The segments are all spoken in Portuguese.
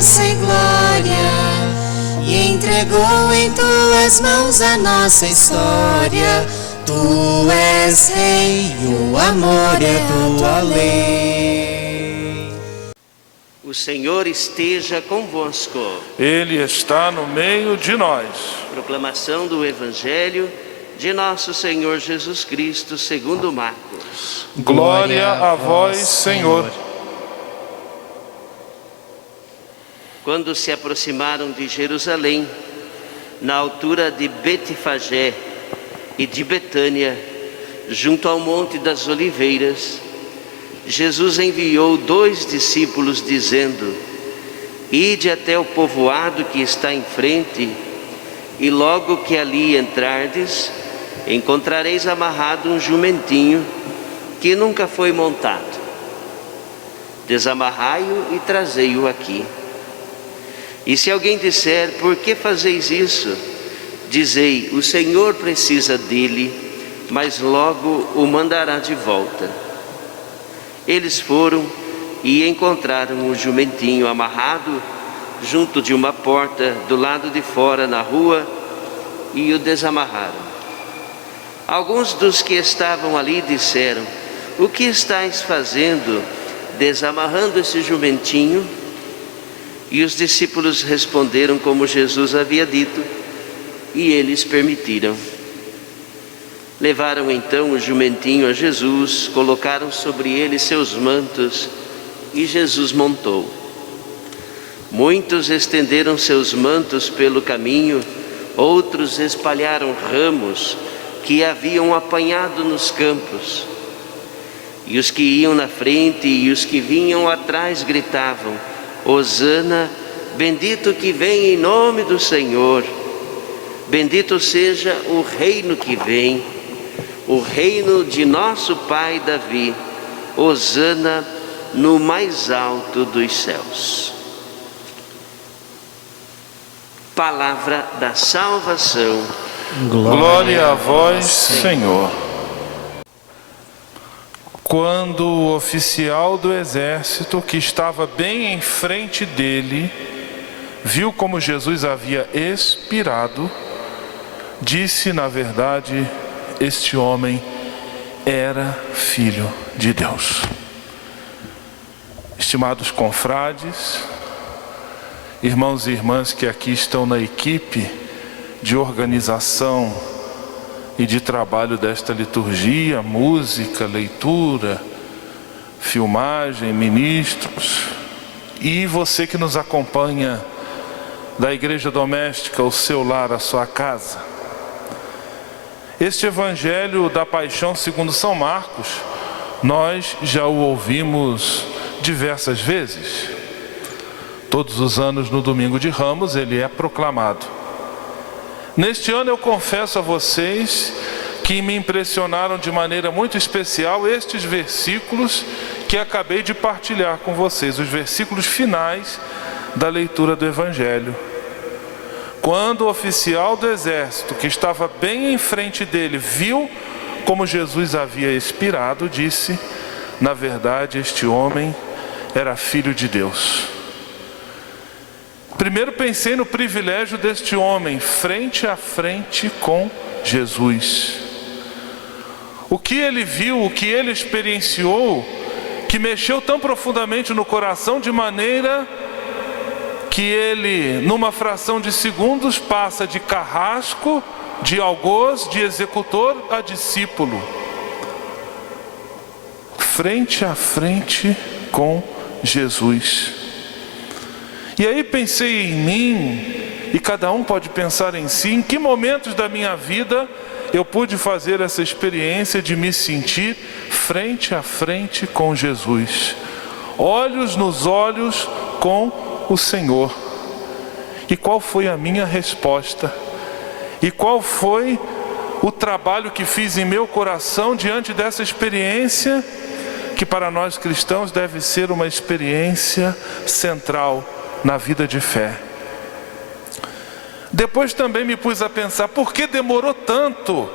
força e glória, e entregou em tuas mãos a nossa história. Tu és rei, o amor é tua lei. O Senhor esteja convosco. Ele está no meio de nós. Proclamação do Evangelho de nosso Senhor Jesus Cristo, segundo Marcos. Glória a vós, Senhor. Quando se aproximaram de Jerusalém, na altura de Betfagé e de Betânia, junto ao Monte das Oliveiras, Jesus enviou 2 discípulos, dizendo: Ide até o povoado que está em frente, e logo que ali entrardes, encontrareis amarrado um jumentinho que nunca foi montado. Desamarrai-o e trazei-o aqui. E se alguém disser: Por que fazeis isso? Dizei: O Senhor precisa dele, mas logo o mandará de volta. Eles foram e encontraram o jumentinho amarrado junto de uma porta do lado de fora na rua, e o desamarraram. Alguns dos que estavam ali disseram: O que estáis fazendo, desamarrando esse jumentinho? E os discípulos responderam como Jesus havia dito, e eles permitiram. Levaram então o jumentinho a Jesus, colocaram sobre ele seus mantos, e Jesus montou. Muitos estenderam seus mantos pelo caminho, outros espalharam ramos que haviam apanhado nos campos. E os que iam na frente e os que vinham atrás gritavam: Hosana, bendito que vem em nome do Senhor. Bendito seja o reino que vem, o reino de nosso pai Davi. Hosana no mais alto dos céus. Palavra da salvação. Glória a vós, Senhor. Quando o oficial do exército, que estava bem em frente dele, viu como Jesus havia expirado, disse: na verdade, este homem era filho de Deus. Estimados confrades, irmãos e irmãs que aqui estão na equipe de organização e de trabalho desta liturgia, música, leitura, filmagem, ministros, e você que nos acompanha da igreja doméstica, o seu lar, a sua casa. Este evangelho da paixão segundo São Marcos, nós já o ouvimos diversas vezes. Todos os anos no domingo de Ramos ele é proclamado. Neste ano eu confesso a vocês que me impressionaram de maneira muito especial estes versículos que acabei de partilhar com vocês, os versículos finais da leitura do Evangelho. Quando o oficial do exército, que estava bem em frente dele, viu como Jesus havia expirado, disse: na verdade, este homem era filho de Deus. Primeiro pensei no privilégio deste homem, frente a frente com Jesus. O que ele viu, o que ele experienciou, que mexeu tão profundamente no coração, de maneira que ele, numa fração de segundos, passa de carrasco, de algoz, de executor a discípulo. Frente a frente com Jesus. E aí pensei em mim, e cada um pode pensar em si, em que momentos da minha vida eu pude fazer essa experiência de me sentir frente a frente com Jesus, olhos nos olhos com o Senhor. E qual foi a minha resposta? E qual foi o trabalho que fiz em meu coração diante dessa experiência, que para nós cristãos deve ser uma experiência central na vida de fé? Depois também me pus a pensar: por que demorou tanto?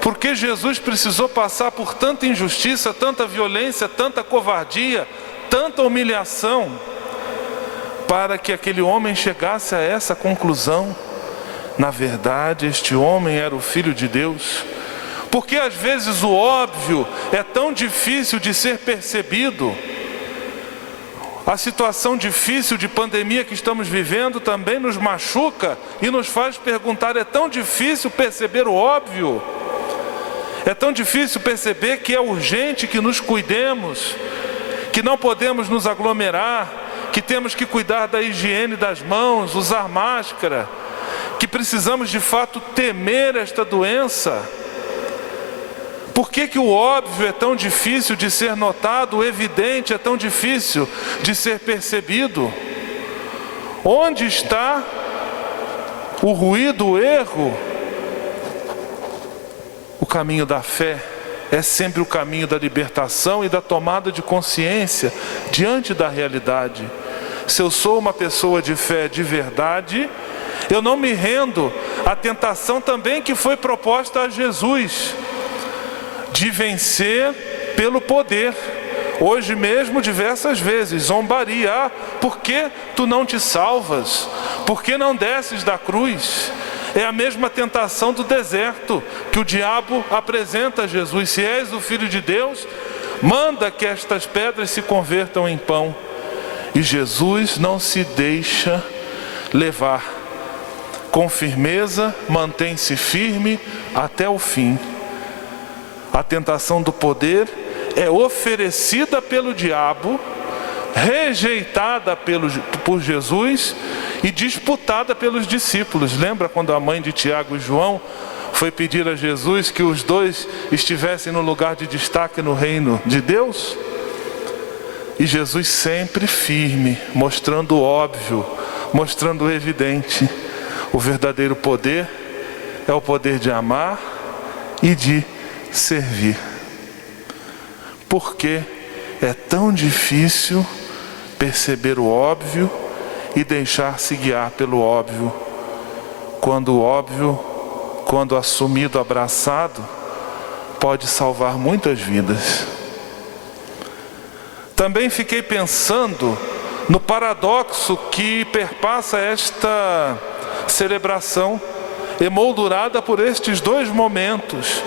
Por que Jesus precisou passar por tanta injustiça, tanta violência, tanta covardia, tanta humilhação? para que aquele homem chegasse a essa conclusão. Na verdade, este homem era o Filho de Deus. Porque às vezes o óbvio é tão difícil de ser percebido. A situação difícil de pandemia que estamos vivendo também nos machuca e nos faz perguntar: é tão difícil perceber o óbvio? É tão difícil perceber que é urgente que nos cuidemos, que não podemos nos aglomerar, que temos que cuidar da higiene das mãos, usar máscara, que precisamos de fato temer esta doença. Por que o óbvio é tão difícil de ser notado, o evidente é tão difícil de ser percebido? Onde está o ruído, o erro? O caminho da fé é sempre o caminho da libertação e da tomada de consciência diante da realidade. Se eu sou uma pessoa de fé de verdade, eu não me rendo à tentação também que foi proposta a Jesus, de vencer pelo poder. Hoje mesmo, diversas vezes, zombaria: ah, por que tu não te salvas? Por que não desces da cruz? É a mesma tentação do deserto que o diabo apresenta a Jesus: se és o Filho de Deus, manda que estas pedras se convertam em pão. E Jesus não se deixa levar. Com firmeza, mantém-se firme até o fim. A tentação do poder é oferecida pelo diabo, rejeitada por Jesus e disputada pelos discípulos. Lembra quando a mãe de Tiago e João foi pedir a Jesus que os dois estivessem no lugar de destaque no reino de Deus? E Jesus sempre firme, mostrando o óbvio, mostrando o evidente. O verdadeiro poder é o poder de amar e de servir. Por que é tão difícil perceber o óbvio e deixar-se guiar pelo óbvio, quando o óbvio, quando assumido, abraçado, pode salvar muitas vidas? Também fiquei pensando no paradoxo que perpassa esta celebração, emoldurada por estes dois momentos.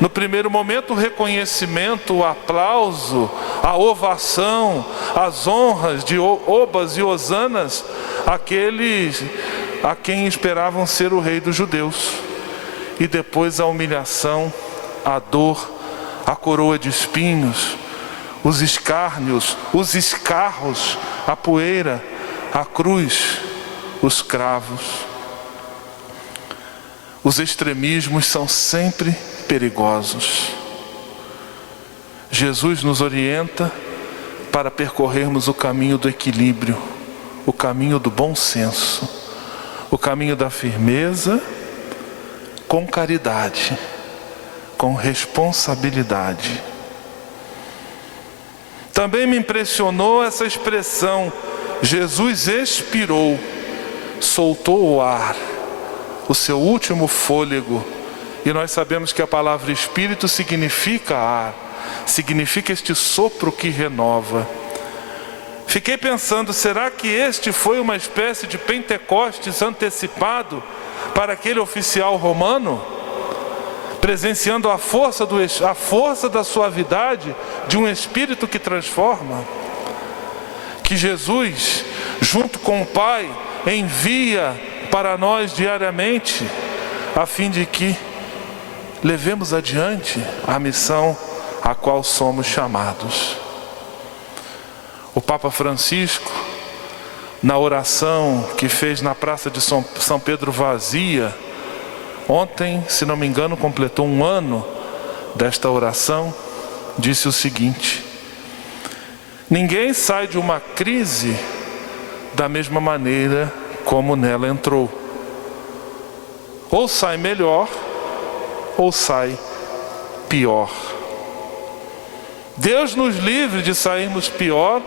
No primeiro momento, o reconhecimento, o aplauso, a ovação, as honras de obas e hosanas àqueles a quem esperavam ser o rei dos judeus. E depois a humilhação, a dor, a coroa de espinhos, os escárnios, os escarros, a poeira, a cruz, os cravos. Os extremismos são sempre perigosos. Jesus nos orienta para percorrermos o caminho do equilíbrio, o caminho do bom senso, o caminho da firmeza, com caridade, com responsabilidade. Também me impressionou essa expressão: Jesus expirou, soltou o ar, o seu último fôlego. E nós sabemos que a palavra espírito significa ar, significa este sopro que renova. Fiquei pensando, será que este foi uma espécie de Pentecostes antecipado para aquele oficial romano? Presenciando a força da suavidade de um espírito que transforma? Que Jesus, junto com o Pai, envia para nós diariamente, a fim de que levemos adiante a missão a qual somos chamados. O Papa Francisco, na oração que fez na Praça de São Pedro vazia, ontem, se não me engano, completou 1 ano desta oração, disse o seguinte: ninguém sai de uma crise da mesma maneira como nela entrou. Ou sai melhor, ou sai pior. Deus nos livre de sairmos pior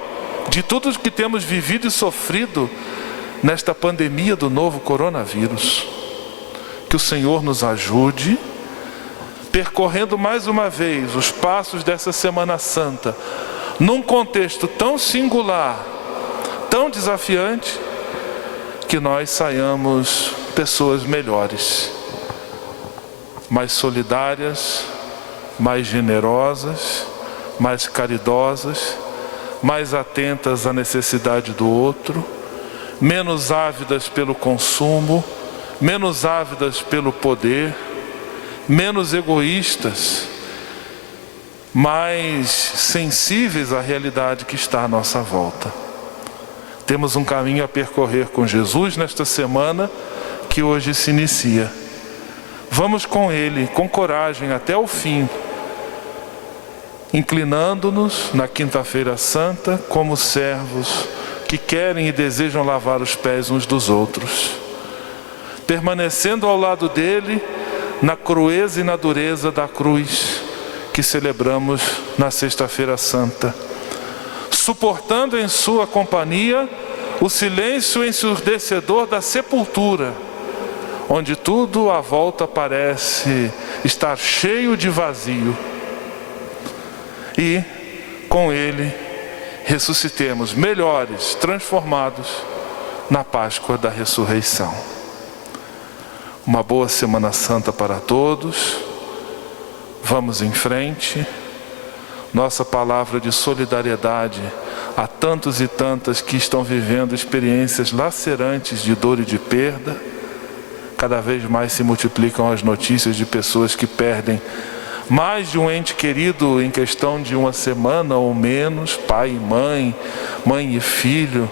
de tudo o que temos vivido e sofrido nesta pandemia do novo coronavírus. Que o Senhor nos ajude, percorrendo mais uma vez os passos dessa Semana Santa, num contexto tão singular, tão tão desafiante que nós saiamos pessoas melhores, mais solidárias, mais generosas, mais caridosas, mais atentas à necessidade do outro, menos ávidas pelo consumo, menos ávidas pelo poder, menos egoístas, mais sensíveis à realidade que está à nossa volta. Temos um caminho a percorrer com Jesus nesta semana que hoje se inicia. Vamos com Ele, com coragem até o fim, inclinando-nos na Quinta-feira Santa como servos que querem e desejam lavar os pés uns dos outros, permanecendo ao lado dele na crueza e na dureza da cruz que celebramos na Sexta-feira Santa, suportando em sua companhia o silêncio ensurdecedor da sepultura, onde tudo à volta parece estar cheio de vazio, e com ele ressuscitemos melhores, transformados na Páscoa da ressurreição. Uma boa Semana Santa para todos. Vamos em frente. Nossa palavra de solidariedade a tantos e tantas que estão vivendo experiências lacerantes de dor e de perda. Cada vez mais se multiplicam as notícias de pessoas que perdem mais de um ente querido em questão de uma semana ou menos, pai e mãe, mãe e filho.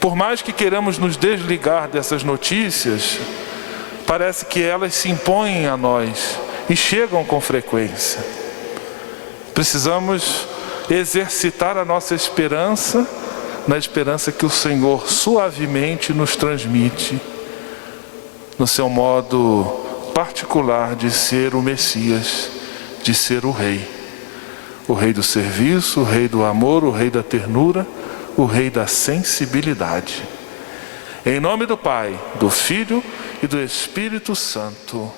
Por mais que queiramos nos desligar dessas notícias, parece que elas se impõem a nós e chegam com frequência. Precisamos exercitar a nossa esperança, na esperança que o Senhor suavemente nos transmite, no seu modo particular de ser o Messias, de ser o Rei do serviço, o Rei do amor, o Rei da ternura, o Rei da sensibilidade. Em nome do Pai, do Filho e do Espírito Santo.